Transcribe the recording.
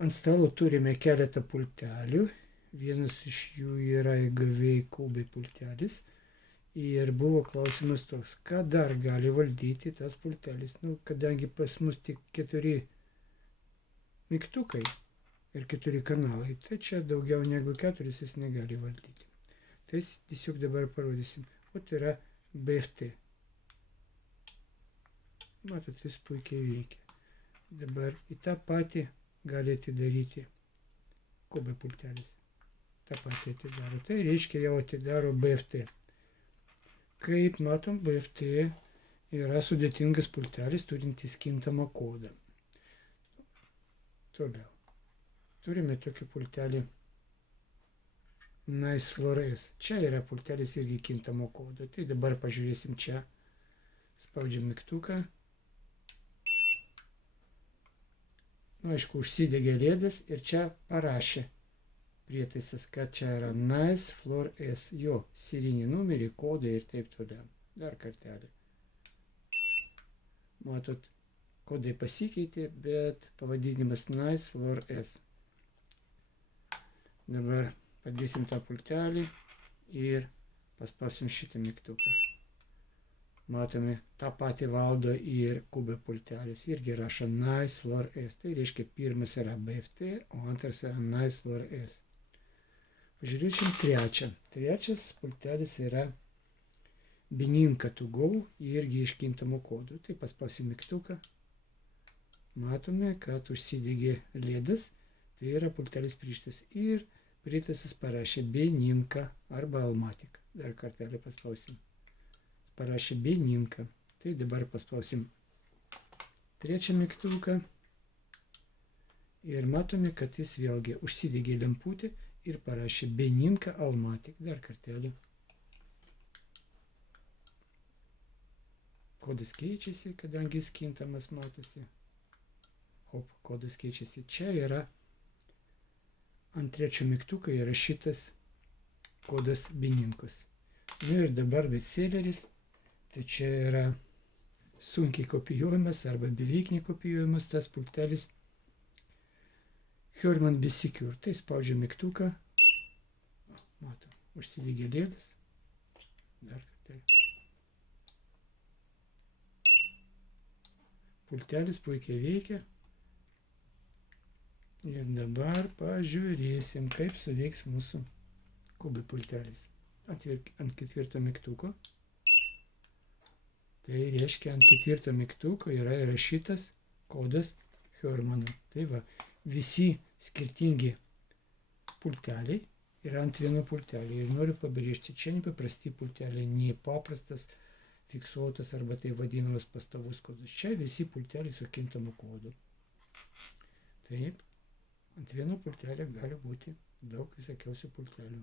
Ant stalo turime keletą pultelių. Vienas iš jų yra IGV kubai pultelis. Ir buvo klausimas toks, ką dar gali valdyti tas pultelis. Kadangi pas mus tik 4 mygtukai ir 4 kanalai, tai čia daugiau negu 4 jis negali valdyti. Tai tiesiog dabar parodysim. O tai yra BFT. Matot, jis puikiai veikia. Dabar į tą patį gali atidaryti kubai pultelis. Ta pati atidaro. Tai reiškia jau atidaro BFT. Kaip matom, BFT yra sudėtingas pultelis turintis kintamą kodą. Toliau. Turime tokį pultelį NiceFloorS. Čia yra pultelis irgi kintamo kodo. Tai dabar pažiūrėsim čia. Spaudžiam mygtuką. Aišku, užsidegė lėdas ir čia parašė prietaisas, kad čia yra NiceFloorS, jo serijinį numerį, kodai ir taip toliau. Dar kartelį. Matot, kodai pasikeitė, bet pavadinimas NiceFloorS. Dabar padėsim tą pultelį ir paspausim šitą mygtuką. Matome, tą patį valdo ir kubai pultelis. Irgi rašo NiceFloorS. Tai reiškia, pirmas yra BFT, o antras yra NiceFloorS. Pažiūrėsim trečią. Trečias pultelis yra Beninka to go, irgi iš kintamų kodų. Tai paspausim mygtuką. Matome, kad užsidegė lėdas. Tai yra pultelis prieštas. Ir prietaisas parašė Beninka arba Almatic. Dar kartelį paspausim. Parašė Beninka. Tai dabar paspausim trečią mygtuką. Ir matome, kad jis vėlgi užsidegė lemputę ir parašė Beninka Almatic. Dar kartelį. Kodas keičiasi, kadangi jis kintamas matosi. Hop, kodas keičiasi. Čia yra ant trečio mygtuko įrašytas kodas Beninkos. Ir dabar bestselleris. Tai čia yra sunkiai kopijuojamas arba beveik nekopijuojamas tas pultelis Herman B-Secure. Tai spaudžiu mygtuką. Matom, užsidegė lėdas. Dar kartą. Pultelis puikiai veikia. Ir dabar pažiūrėsim, kaip suveiks mūsų kubai pultelis. Ant ketvirto mygtuko. Tai reiškia, ant ketvirto mygtuko yra įrašytas kodas Hermano. Tai va, visi skirtingi pulteliai yra ant vieno pultelio. Ir noriu pabrėžti, čia nepaprasti pulteliai, ne paprastas, fiksuotas arba tai vadinamas pastovus kodas. Čia visi pulteliai su kintamu kodu. Taip, ant vieno pultelio gali būti daug visokiausių pultelių.